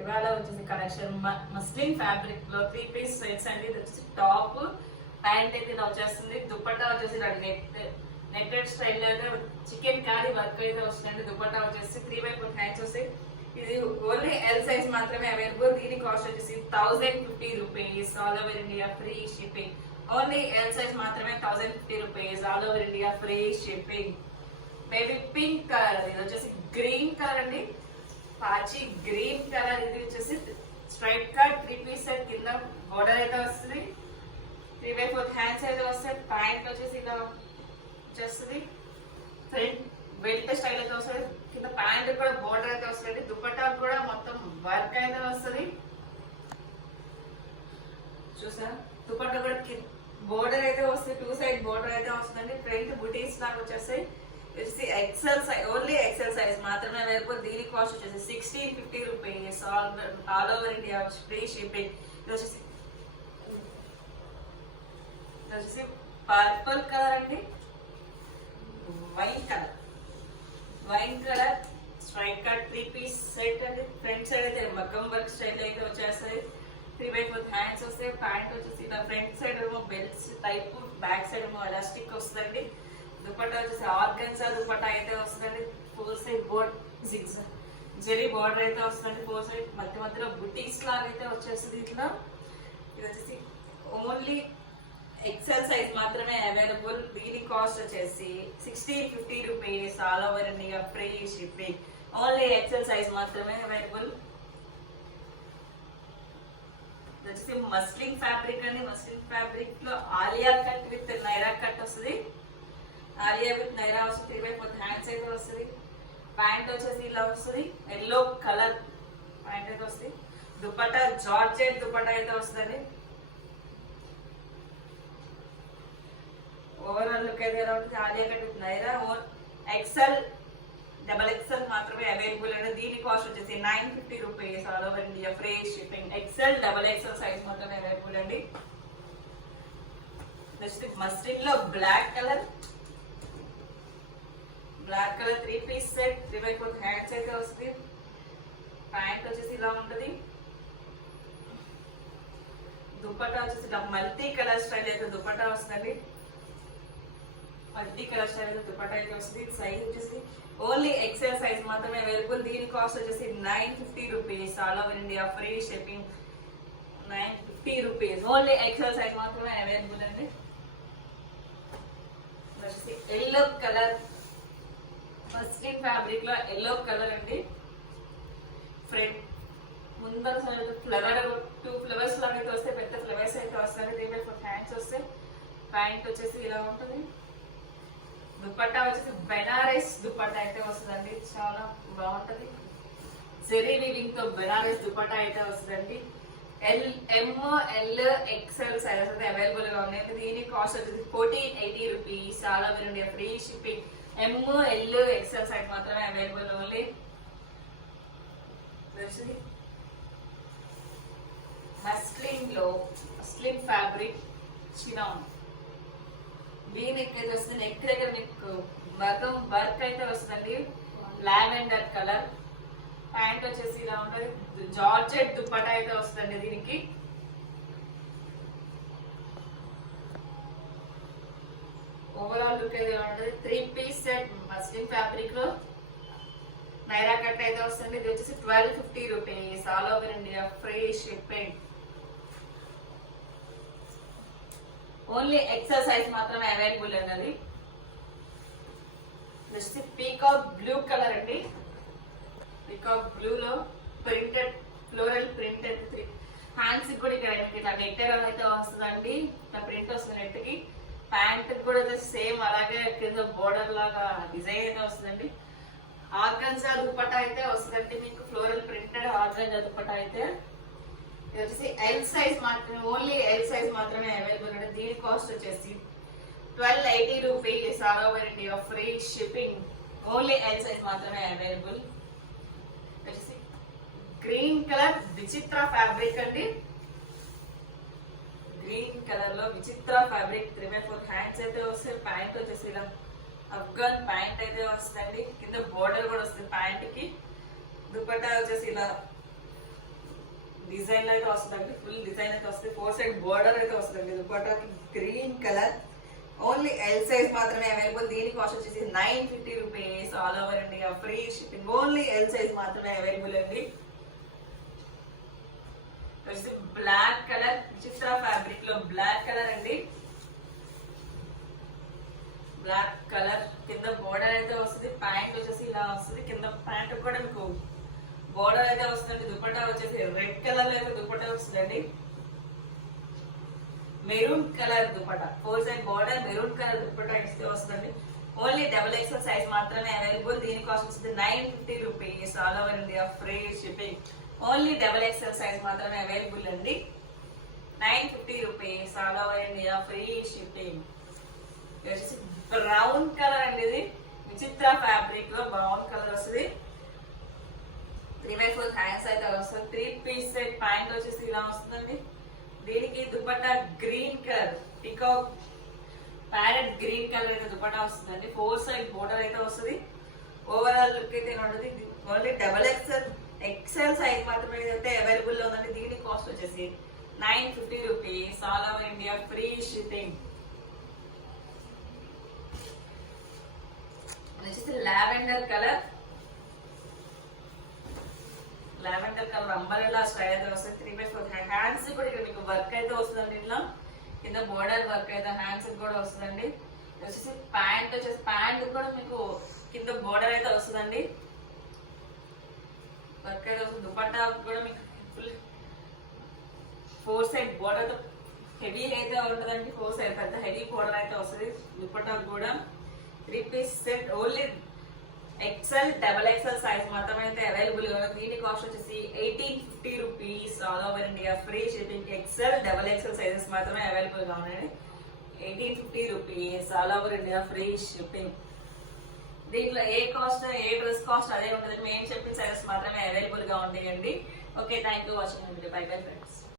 ఇవాళ వచ్చేసి collection muslin fabric లో 3 పీస్ సెట్స్ అండి. ఇది వచ్చేసి టాప్ ప్యాంట్ అయితే ఇలా వచ్చేస్తుంది. దుపట్టా వచ్చేసి నెట్టెడ్ స్టైల్ అయితే చికెన్ కారీ వర్క్ అయితే వస్తుంది. దుపట్టా వచ్చేసి 3/4 హ్యాండ్స్ వస్తాయి. ఇది ఓన్లీ ఎల్ సైజ్ మాత్రమే అవైలబుల్. దీని కాస్ట్ వచ్చేసి 1050 rupees. All over India free shipping. Only L size మాత్రమే 1050 rupees. All over India free shipping. Baby pink colour, ఇది వచ్చేసి గ్రీన్ కలర్ అండి. పాచి గ్రీన్ కలర్. ఇది వచ్చేసి స్ట్రైట్ కట్ 3 పీస్ సెట్. కింద బోర్డర్ అయితే వస్తుంది. 3/4 హ్యాండ్స్ అయితే వస్తాయి. ప్యాంట్ వచ్చేసి ఇలా వచ్చేస్తుంది. ఫ్రంట్ బెల్ట్ స్టైల్ అయితే వస్తుంది. కింద ప్యాంట్ కూడా బోర్డర్ అయితే వస్తుంది. దుపట్టా కూడా మొత్తం వర్క్ అయితే వస్తుంది. చూసా దుపట్టా కూడా బోర్డర్ అయితే వస్తుంది. 2 సైడ్ బోర్డర్ అయితే వస్తుందండి. ఫ్రంట్ బుటీస్ లాగా వచ్చేస్తాయి. XL size, only XL size మాత్రమే అవైలబుల్. దీని కాస్ట్ వచ్చేసి 1650 rupees. All over India free shipping. ఇది వచ్చేసి పర్పుల్ కలర్ అండి. Wine colour straight cut 3 piece set అండి. ఫ్రంట్ సైడ్ అయితే మగ్గం వర్క్ స్టైల్ అయితే వచ్చేస్తాయి. 3/4 హ్యాండ్స్ వస్తాయి. ప్యాంట్ వచ్చేసి ఇలా ఫ్రంట్ సైడ్ ఏమో బెల్ట్స్ టైప్, బ్యాక్ సైడ్ ఏమో ఎలాస్టిక్ వస్తుందండి. దుపట్టా వచ్చేసి ఆర్గన్జా దుపట్టా అయితే వస్తుందండి. 4 సైడ్ బోర్డ్ జిగ్స్ జెరీ బోర్డర్ అయితే వస్తుందండి. 4 సైడ్ మధ్యలో బుటీస్ లాగా అయితే వచ్చేస్తుంది. ఇట్లా ఇది వచ్చేసి ఓన్లీ ఎక్సెల్ సైజ్ మాత్రమే అవైలబుల్. దీని కాస్ట్ వచ్చేసి 1650 rupees. All over India free shipping. Only XL size మాత్రమే అవైలబుల్. వచ్చేసి మస్లిన్ ఫ్యాబ్రిక్ అండి. మస్లిన్ ఫ్యాబ్రిక్ లో Alia cut with Naira cut వస్తుంది. ఆలియా విత్ నైరా వస్తుంది. 3/4 హ్యాండ్స్ అయితే వస్తుంది. ప్యాంట్ వచ్చేసి ఇలా వస్తుంది. ఎల్లో కలర్ ప్యాంట్ అయితే వస్తుంది. దుపట్టా జార్జెట్ దుపట్టా అయితే వస్తుంది. ఓవరాల్ లుక్ అయితే ఎలా ఉంటుంది? Alia cut with Naira. XL XXL మాత్రమే అవైలబుల్ అండి. దీని కాస్ట్ వచ్చేసి 950 rupees. All over India free shipping. XL XXL size మాత్రమే అవైలబుల్ అండి. నెక్స్ట్ మస్లిన్ లో black colour 3 piece set. 3/4 hands అయితే వస్తుంది. ప్యాంట్ వచ్చేసి ఇలా ఉంటుంది. దుపట్టా వచ్చేసి ఇలా మల్టీ కలర్ స్టైల్ అయితే దుపట్టా వస్తుంది. మల్టీ కలర్ స్టైల్ అయితే దుపట్టా అయితే వస్తుంది. సైజ్ వచ్చేసి ఓన్లీ ఎక్సెల్ సైజ్ మాత్రమే అవైలబుల్. దీని కాస్ట్ వచ్చేసి 950 rupees. All over India free shipping. 950 rupees. Only XL size మాత్రమే అవైలబుల్ అండి. ఎల్లో కలర్ మస్లిన్ ఫ్యాబ్రిక్ లో ఎల్లో కలర్ అండి. ఫ్రంట్ ముందర సైడ్ ఫ్లవర్ 2 ఫ్లవర్స్ లాగా అయితే వస్తాయి. పెద్ద ఫ్లవర్స్ అయితే వస్తాయి. 3/4 హ్యాండ్స్ వస్తాయి. ప్యాంట్ వచ్చేసి ఇలా ఉంటుంది. దుపట్టా వచ్చేసి బెనారస్ దుపట్టా అయితే వస్తుందండి. చాలా బాగుంటది. జెరీ వీవింగ్ తో బెనారస్ దుపట్టా అయితే వస్తుందండి. ML XL సైజెస్ అయితే అవైలబుల్ గా ఉన్నాయి. దీని కాస్ట్ వచ్చేసి 1480 rupees. All over India free shipping. ML XL size మాత్రమే అవైలబుల్. ఓన్లీ మస్లిన్ ఫ్యాబ్రిక్ చినాన్. నెక్ అయితే వస్తుంది. నెక్ దగ్గర మీకు మగం వర్క్ అయితే వస్తుంది. Lavender colour. ప్యాంట్ వచ్చేసి ఇలా ఉంటుంది. జార్జెట్ దుపట్టా అయితే వస్తుంది. దీనికి ఓవరాల్ లుక్ అయితే ఉంటుంది. 3 పీస్ సెట్ మస్లిన్ ఫ్యాబ్రిక్ లో నైరా కట్ అయితే వస్తుంది. ఇది వచ్చేసి 1250 rupees. All over India free shipping. Only XL size మాత్రమే అవైలబుల్ అన్నది. నెక్స్ట్ పీకాక్ బ్లూ కలర్ అండి. పీకాక్ బ్లూ లో ప్రింటెడ్ ఫ్లోరల్ ప్రింటెడ్ హ్యాండ్స్ కూడా ఇక్కడ ఇట్లా నెట్టెడ్ అయితే వస్తుందండి. ఇట్లా ప్రింట్ వస్తుంది నెట్ కి. ప్యాంట్ కూడా సేమ్ అలాగే కింద బోర్డర్ లాగా డిజైన్ అయితే వస్తుందండి. ఆర్గన్జా దుపట్టా అయితే వస్తుందండి. మీకు ఫ్లోరల్ ప్రింటెడ్ ఆర్గన్జా దుపట్టా అయితే ఇది వచ్చేసి ఎల్ సైజ్ మాత్రమే. ఓన్లీ ఎల్ సైజ్ మాత్రమే అవైలబుల్ అండి. దీని కాస్ట్ వచ్చేసి 1280 rupees. All over India free shipping. Only L size మాత్రమే అవైలబుల్. గ్రీన్ కలర్ విచిత్ర ఫ్యాబ్రిక్ అండి. గ్రీన్ కలర్ లో విచిత్ర ఫ్యాబ్రిక్ 3/4 హ్యాండ్స్ అయితే వస్తాయి. ప్యాంట్ వచ్చేసి ఇలా అఫ్ఘన్ ప్యాంట్ అయితే వస్తుంది. కింద బోర్డర్ కూడా వస్తుంది ప్యాంట్ కి. దుపట్టా వచ్చేసి ఇలా డిజైన్ అయితే వస్తుందండి, ఫుల్ డిజైన్ అయితే వస్తుంది. 4 సైడ్ బోర్డర్ అయితే వస్తుందండి. దుపట్టాకి green colour, only L size మాత్రమే అవైలబుల్. దీని కాస్ట్ వచ్చేసి 950 rupees. All over India free shipping. Only L size మాత్రమే అవైలబుల్ అండి. బ్లాక్ కలర్ చిత్రా ఫ్యాబ్రిక్ లో బ్లాక్ కలర్ అండి. బ్లాక్ కలర్ కింద బోర్డర్ అయితే వస్తుంది. ప్యాంట్ వచ్చేసి ఇలా వస్తుంది. కింద ప్యాంట్ కూడా మీకు బోర్డర్ అయితే వస్తుంది. దుపట్టా వచ్చేసి రెడ్ కలర్ లో అయితే దుపట్టా వస్తుందండి. Maroon colour dupatta, 4 side border maroon colour dupatta ఇస్తే వస్తుందండి. ఓన్లీ XXL సైజ్ మాత్రమే అవైలబుల్. దీని కాస్ట్ వచ్చేసి 950 rupees. All over India free shipping. Only XXL size మాత్రమే అవైలబుల్ అండి. 950 rupees. All over India free shipping. Brown colour అండి, ఇది విచిత్ర ఫ్యాబ్రిక్ లో బ్రౌన్ కలర్ వస్తుంది. 3/4 హ్యాండ్స్ అయితే వస్తుంది. 3 పీస్ సెట్ ప్యాంట్ వచ్చేసి ఇలా వస్తుందండి. దీనికి dupatta green colour peacock parrot green colour అయితే దుపట్టా వస్తుందండి. 4 సైడ్ బోర్డర్ అయితే వస్తుంది. ఓవరాల్ లుక్ అయితే ఉంటుంది. ఓన్లీ XXL సైజ్ మాత్రమే అయితే అవైలబుల్ లో ఉందండి. దీని కాస్ట్ వచ్చేసి 950 rupees. All over India free shipping. Lavender colour, lavender colour umbrella style అయితే వస్తుంది. 3/4 హ్యాండ్స్ కూడా ఇక్కడ మీకు వర్క్ అయితే వస్తుందండి. ఇంట్లో కింద బోర్డర్ వర్క్ అయితే హ్యాండ్స్ కూడా వస్తుందండి. వచ్చేసి ప్యాంట్ వచ్చేసి ప్యాంట్ కూడా మీకు కింద బోర్డర్ అయితే వస్తుందండి. వర్క్ అయితే వస్తుంది. దుపట్టా కూడా మీకు ఫుల్ 4 సైడ్ బోర్డర్ హెవీ అయితే ఉంటుందండి. 4 సైడ్ పెద్ద హెవీ బోర్డర్ అయితే వస్తుంది. దుపట్టా కూడా 3 piece set. Only XL XXL size మాత్రమే అయితే అవైలబుల్ గా ఉంది. దీని కాస్ట్ వచ్చేసి 1850 rupees. All over India free shipping. XL XXL sizes మాత్రమే అవైలబుల్ గా ఉన్నాయి. 1850 rupees. All over India free shipping. దీంట్లో ఏ డ్రెస్ కాస్ట్ అదే ఉంటుంది. మేము చెప్పిన సైజెస్ మాత్రమే అవైలబుల్ గా ఉంటాయండి. Okay, thank you watching. By bye friends.